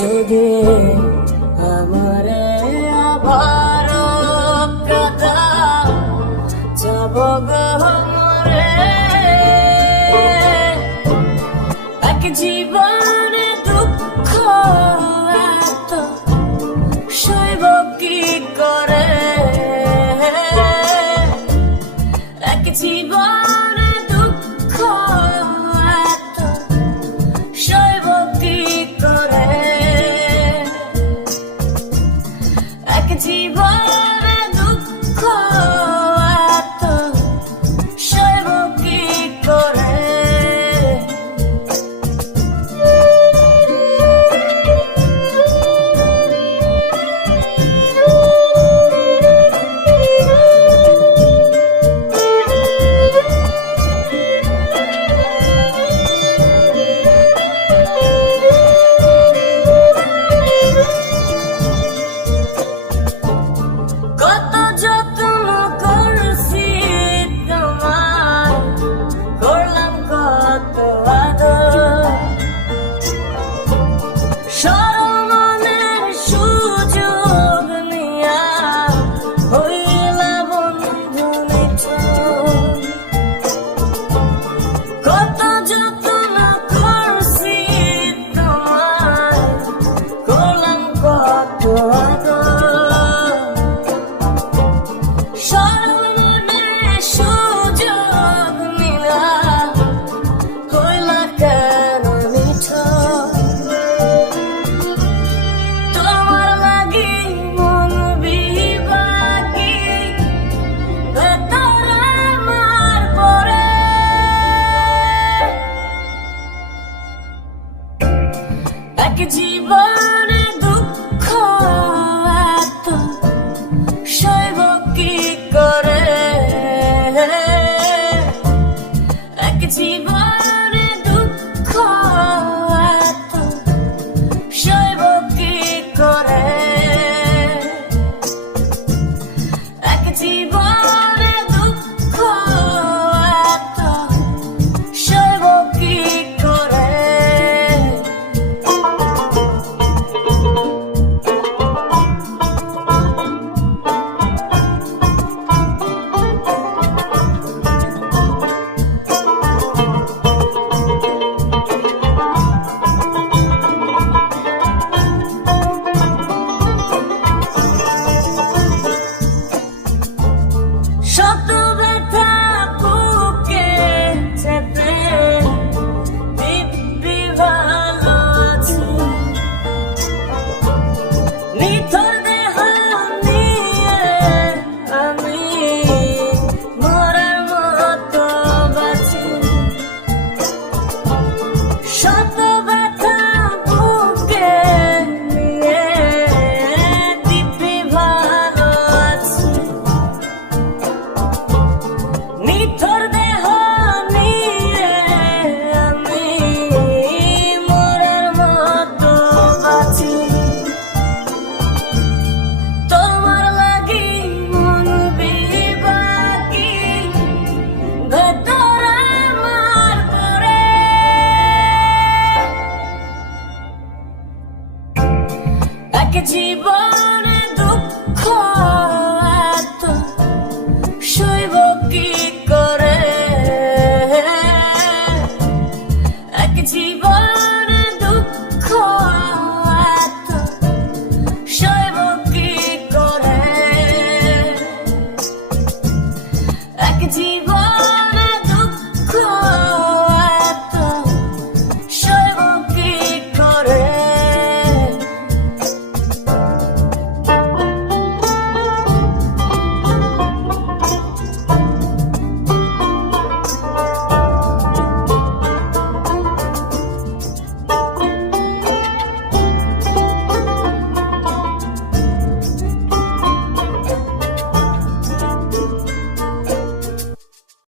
যদি জীবনে দুঃখ